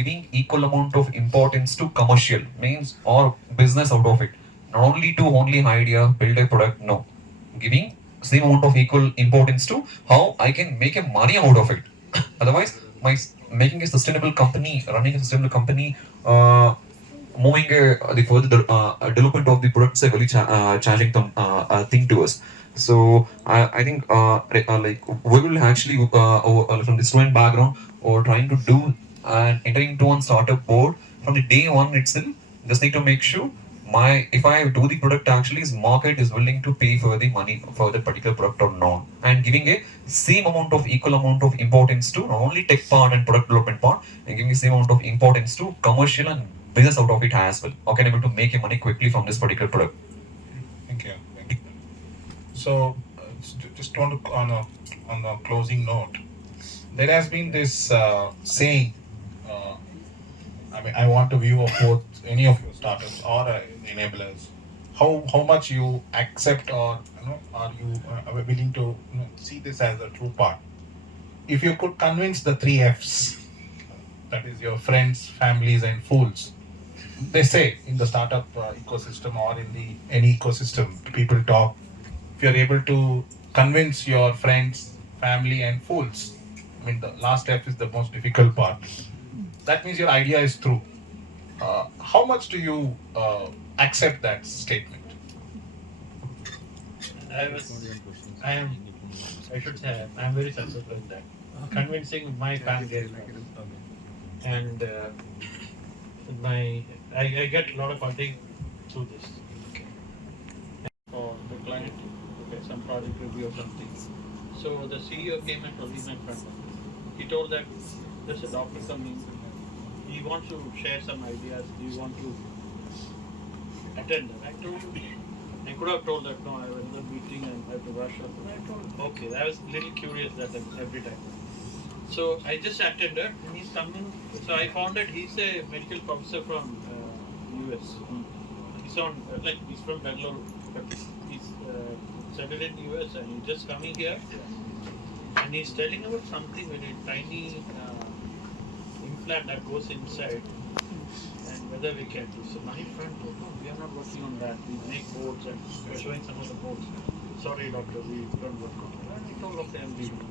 giving equal amount of importance to commercial means or business out of it. Not only to only idea, build a product, no. Giving same amount of equal importance to how I can make a money out of it. Otherwise, making a sustainable company, running a sustainable company, moving the further development of the product is a very challenging thing to us. So I think like we will actually from the student background or trying to do and entering into one startup board from the day one itself. Just need to make sure my if I do the product actually is market is willing to pay for the money for the particular product or not, and giving a same amount of equal amount of importance to not only tech part and product development part, and giving the same amount of importance to commercial and business out of it as well. How can I able to make a money quickly from this particular product? Thank you. Thank you. So, just want to on a closing note, there has been this saying. Uh, I mean, I want a view of both any of your startups or enablers. How much you accept, or are you willing to see this as a true part? If you could convince the three Fs, that is your friends, families, and fools. They say in the startup ecosystem or in the any ecosystem, people talk. If you're able to convince your friends, family, and fools, I mean, the last step is the most difficult part. That means your idea is true. How much do you accept that statement? I was, I am, I should say, I am very successful in that. Convincing my family and I get a lot of funding through this. For the client, okay, some project review or something. So the CEO came and told me, my friend, he told that there's a doctor coming. He wants to share some ideas. Do you want to attend? I told him, I could have told that no, I have another meeting and I have to rush up. I told okay, I was a little curious that every time. So I just attended and he's coming. So I found that he's a medical professor from US. He's on he's from Bangalore, but he's settled in US and he's just coming here. And he's telling about something very tiny implant that goes inside and whether we can do. So my friend told, no, we are not working on that. We make boards and we're showing some of the boards. Sorry, doctor, we don't work on it. And he told, okay, I'm leaving.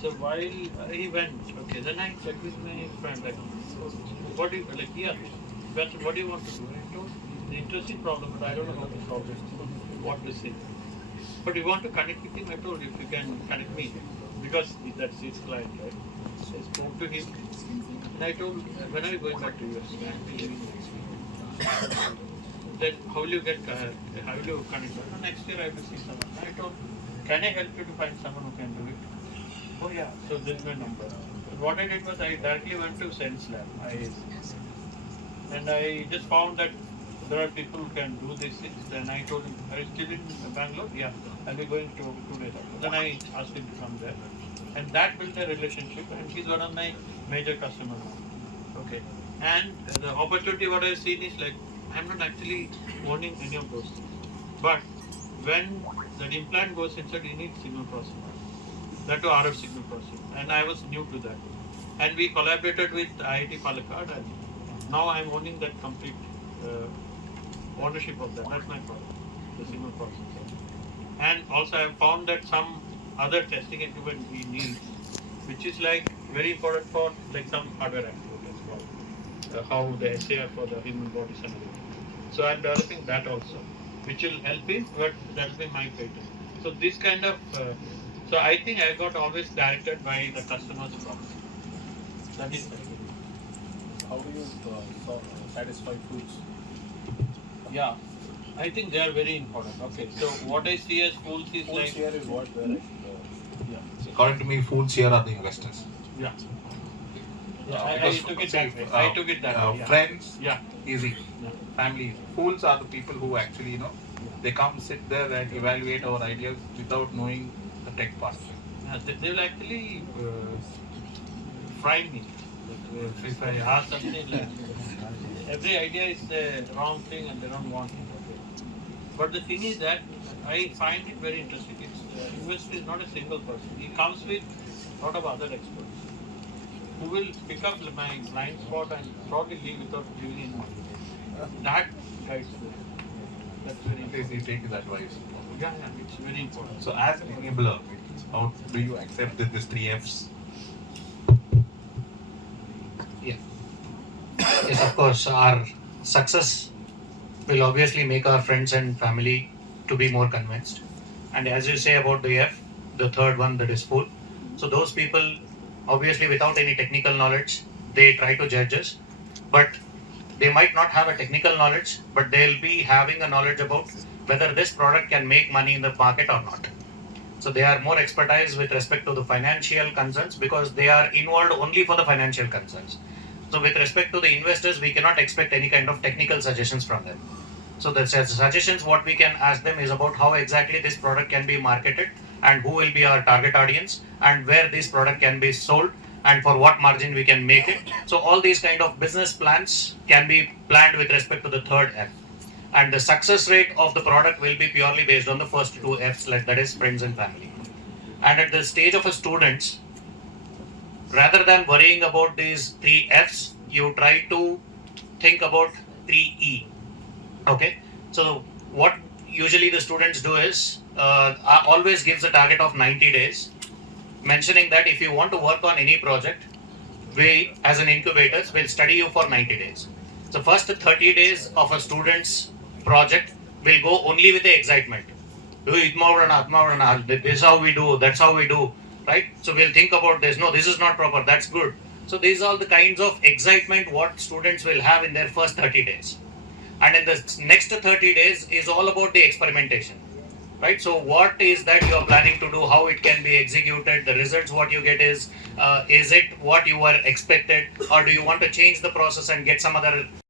So while he went, okay, then I checked with my friend, like, what do you, like, yeah, what do you want to do? I told, the interesting problem, but I don't know how to solve it. What to say. But you want to connect with him? I told you, if you can connect me, because that's his client, right? So I spoke to him, and I told, when are you going back to US? Then how will you get, how will you connect? No, next year I will see someone. I told, can I help you to find someone who can do it? Oh yeah, so this is my number. And what I did was I directly went to Sense Lab, and I just found that there are people who can do these things. Then I told him, are you still in Bangalore? Yeah, I'll be going to 2 days after. Then I asked him to come there. And that built a relationship, and he's one of my major customers now. Okay. And the opportunity what I've seen is like, I'm not actually owning any of those things. But when that implant goes inside, you need signal processing. That to RF signal processing. And I was new to that. And we collaborated with IIT Palakkad, and now I'm owning that complete ownership of that. That's my product, the signal processor. And also I have found that some other testing equipment we need, which is like very important for like some hardware activities, how the SAR for the human body and everything. So I'm developing that also, which will help him, but that will be my patent. So this kind of, so I think I got always directed by the customer's problem. That is how do you satisfy foods? yeah. I think they are very important. Okay, so what I see as fools is Foods like here is what where I should yeah, According to me, fools here are the investors. yeah. Yeah, I Because, took it see, that way. I took it that way. Yeah. Friends, Yeah. easy. Yeah. Family, fools are the people who actually, they come sit there and evaluate our ideas without knowing the tech part. Yeah, they will actually fry me. Like, if I ask something like every idea is the wrong thing and they don't want it. Okay. But the thing is that I find it very interesting. It's investor is not a single person. He comes with a lot of other experts who will pick up my blind spot and probably leave without giving any money. That guides me. That's very important. You take his advice. Yeah, it's very important. So as an enabler, how do you accept that this 3 Fs? Yeah. Yes, of course. Our success will obviously make our friends and family to be more convinced. And as you say about the F, the third one, that is food. So those people, obviously without any technical knowledge, they try to judge us. But they might not have a technical knowledge, but they'll be having a knowledge about whether this product can make money in the market or not. So they are more expertise with respect to the financial concerns because they are involved only for the financial concerns. So with respect to the investors, we cannot expect any kind of technical suggestions from them. So the suggestions what we can ask them is about how exactly this product can be marketed and who will be our target audience and where this product can be sold and for what margin we can make it. So all these kind of business plans can be planned with respect to the third F. And the success rate of the product will be purely based on the first 2 Fs, like that is friends and family. And at the stage of a students, rather than worrying about these 3 Fs, you try to think about 3 E. Okay, so what usually the students do is always gives a target of 90 days, mentioning that if you want to work on any project, we as an incubators will study you for 90 days. So first 30 days of a student's project will go only with the excitement. This is how we do, that's how we do, right? So we'll think about this. No, this is not proper, that's good. So these are the kinds of excitement what students will have in their first 30 days. And in the next 30 days is all about the experimentation, right? So what is that you are planning to do, how it can be executed, the results what you get is it what you were expected, or do you want to change the process and get some other